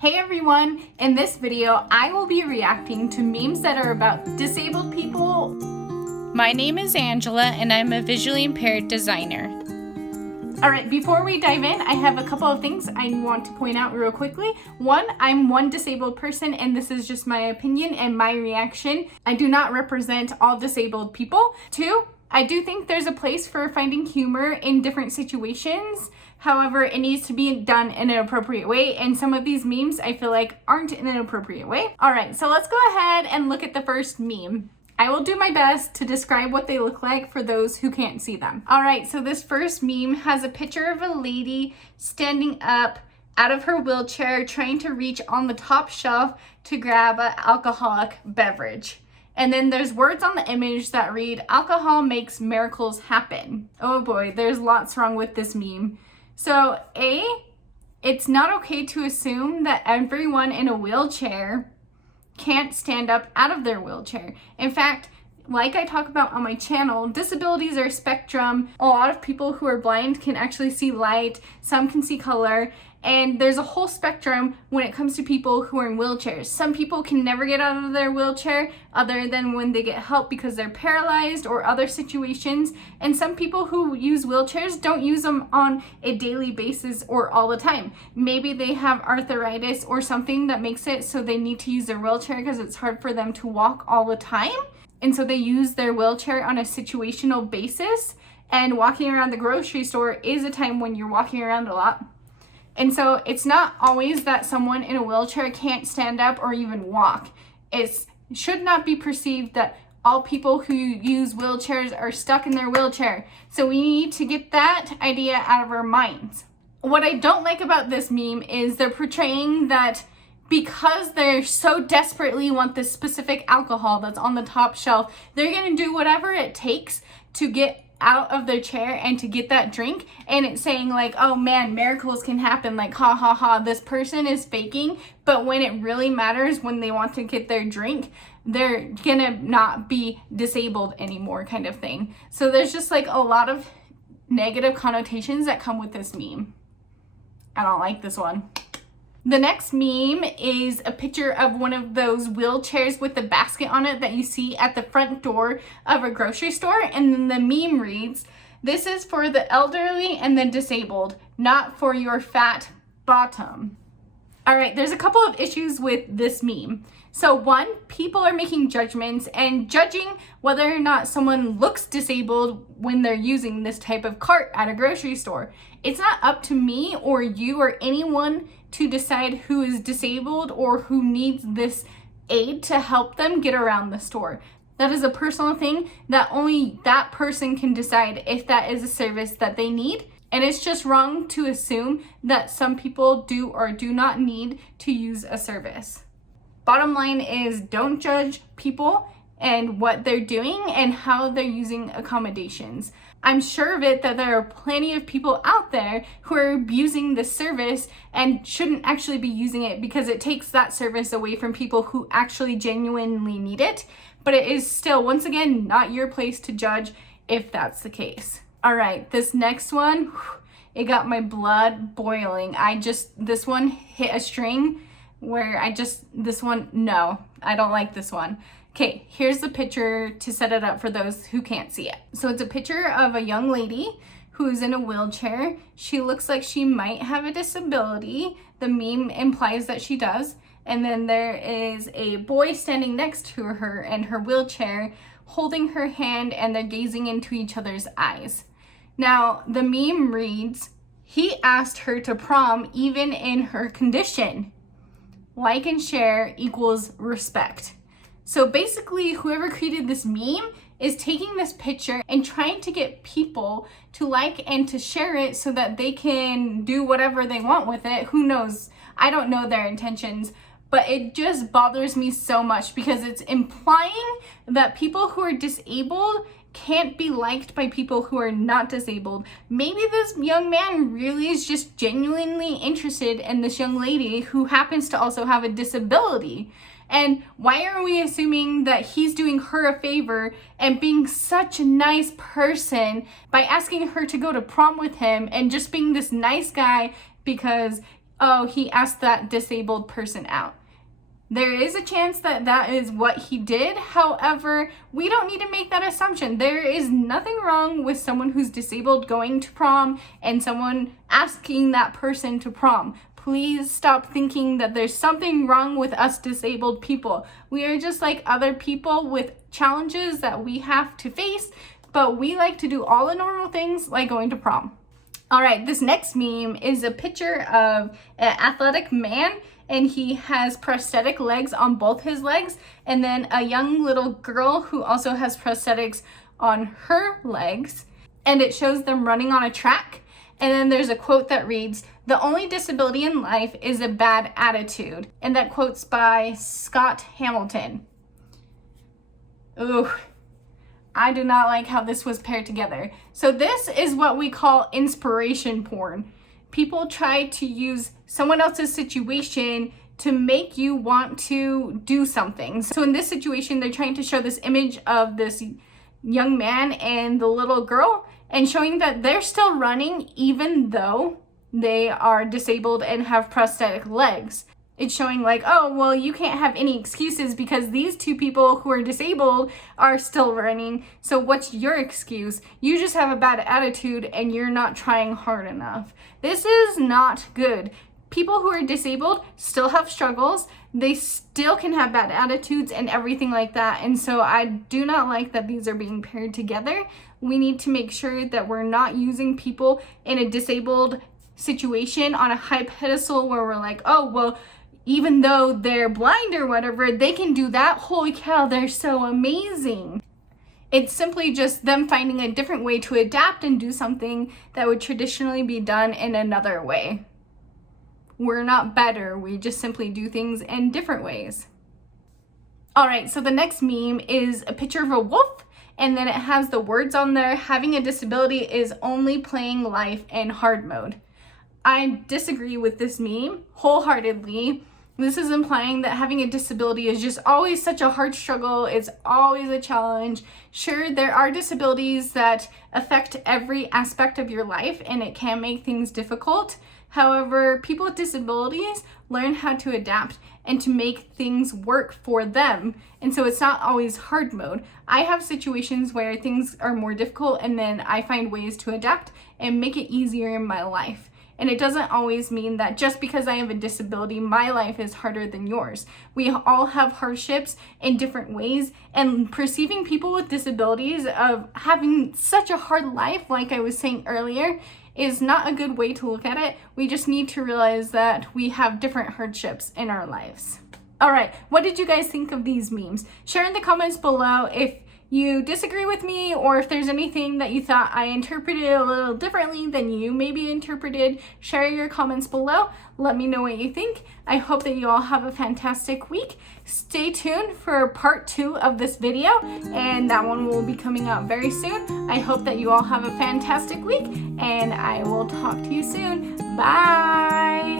Hey everyone! In this video, I will be reacting to memes that are about disabled people. My name is Angela and I'm a visually impaired designer. Alright, before we dive in, I have a couple of things I want to point out real quickly. One, I'm one disabled person and this is just my opinion and my reaction. I do not represent all disabled people. Two, I do think there's a place for finding humor in different situations. However, it needs to be done in an appropriate way, and some of these memes I feel like aren't in an appropriate way. All right, so let's go ahead and look at the first meme. I will do my best to describe what they look like for those who can't see them. All right, so this first meme has a picture of a lady standing up out of her wheelchair trying to reach on the top shelf to grab an alcoholic beverage. And then there's words on the image that read, "Alcohol makes miracles happen." Oh boy, there's lots wrong with this meme. So A, it's not okay to assume that everyone in a wheelchair can't stand up out of their wheelchair. In fact, like I talk about on my channel, disabilities are a spectrum. A lot of people who are blind can actually see light, some can see color, and there's a whole spectrum when it comes to people who are in wheelchairs. Some people can never get out of their wheelchair other than when they get help because they're paralyzed or other situations. And some people who use wheelchairs don't use them on a daily basis or all the time. Maybe they have arthritis or something that makes it so they need to use their wheelchair because it's hard for them to walk all the time. And so they use their wheelchair on a situational basis. And walking around the grocery store is a time when you're walking around a lot. And so it's not always that someone in a wheelchair can't stand up or even walk. It should not be perceived that all people who use wheelchairs are stuck in their wheelchair. So we need to get that idea out of our minds. What I don't like about this meme is they're portraying that because they so desperately want this specific alcohol that's on the top shelf, they're gonna do whatever it takes to get out of their chair and to get that drink. And it's saying like, oh man, miracles can happen, like ha ha ha, this person is faking. But when it really matters, when they want to get their drink, they're gonna not be disabled anymore, kind of thing. So there's just like a lot of negative connotations that come with this meme. I don't like this one. The next meme is a picture of one of those wheelchairs with the basket on it that you see at the front door of a grocery store. And then the meme reads, "This is for the elderly and the disabled, not for your fat bottom." All right, there's a couple of issues with this meme. So one, people are making judgments and judging whether or not someone looks disabled when they're using this type of cart at a grocery store. It's not up to me or you or anyone to decide who is disabled or who needs this aid to help them get around the store. That is a personal thing that only that person can decide if that is a service that they need. And it's just wrong to assume that some people do or do not need to use a service. Bottom line is, don't judge people and what they're doing and how they're using accommodations. I'm sure of it that there are plenty of people out there who are abusing this service and shouldn't actually be using it because it takes that service away from people who actually genuinely need it. But it is still, once again, not your place to judge if that's the case. All right, this next one, it got my blood boiling. This one hit a string where no, I don't like this one. Okay, here's the picture to set it up for those who can't see it. So it's a picture of a young lady who's in a wheelchair. She looks like she might have a disability. The meme implies that she does. And then there is a boy standing next to her in her wheelchair, holding her hand, and they're gazing into each other's eyes. Now, the meme reads, "He asked her to prom even in her condition. Like and share equals respect." So basically, whoever created this meme is taking this picture and trying to get people to like and to share it so that they can do whatever they want with it. Who knows? I don't know their intentions, but it just bothers me so much because it's implying that people who are disabled can't be liked by people who are not disabled. Maybe this young man really is just genuinely interested in this young lady who happens to also have a disability. And why are we assuming that he's doing her a favor and being such a nice person by asking her to go to prom with him and just being this nice guy because oh, he asked that disabled person out. There is a chance that that is what he did. However, we don't need to make that assumption. There is nothing wrong with someone who's disabled going to prom and someone asking that person to prom. Please stop thinking that there's something wrong with us disabled people. We are just like other people with challenges that we have to face, but we like to do all the normal things like going to prom. All right, this next meme is a picture of an athletic man, and he has prosthetic legs on both his legs, and then a young little girl who also has prosthetics on her legs, and it shows them running on a track. And then there's a quote that reads, "The only disability in life is a bad attitude." And that quote's by Scott Hamilton. Ooh, I do not like how this was paired together. So this is what we call inspiration porn. People try to use someone else's situation to make you want to do something. So in this situation, they're trying to show this image of this young man and the little girl and showing that they're still running even though they are disabled and have prosthetic legs. It's showing like, oh, well, you can't have any excuses because these two people who are disabled are still running. So what's your excuse? You just have a bad attitude and you're not trying hard enough. This is not good. People who are disabled still have struggles. They still can have bad attitudes and everything like that. And so I do not like that these are being paired together. We need to make sure that we're not using people in a disabled situation on a high pedestal where we're like, oh, well, even though they're blind or whatever, they can do that. Holy cow, they're so amazing. It's simply just them finding a different way to adapt and do something that would traditionally be done in another way. We're not better, we just simply do things in different ways. All right, so the next meme is a picture of a wolf, and then it has the words on there, "Having a disability is only playing life in hard mode." I disagree with this meme wholeheartedly. This is implying that having a disability is just always such a hard struggle. It's always a challenge. Sure, there are disabilities that affect every aspect of your life and it can make things difficult. However, people with disabilities learn how to adapt and to make things work for them. And so it's not always hard mode. I have situations where things are more difficult and then I find ways to adapt and make it easier in my life. And it doesn't always mean that just because I have a disability, my life is harder than yours. We all have hardships in different ways, and perceiving people with disabilities of having such a hard life, like I was saying earlier, is not a good way to look at it. We just need to realize that we have different hardships in our lives. All right, what did you guys think of these memes? Share in the comments below if you disagree with me or if there's anything that you thought I interpreted a little differently than you maybe interpreted. Share your comments below. Let me know what you think. I hope that you all have a fantastic week. Stay tuned for part 2 of this video, and that one will be coming out very soon. I hope that you all have a fantastic week, and I will talk to you soon. Bye!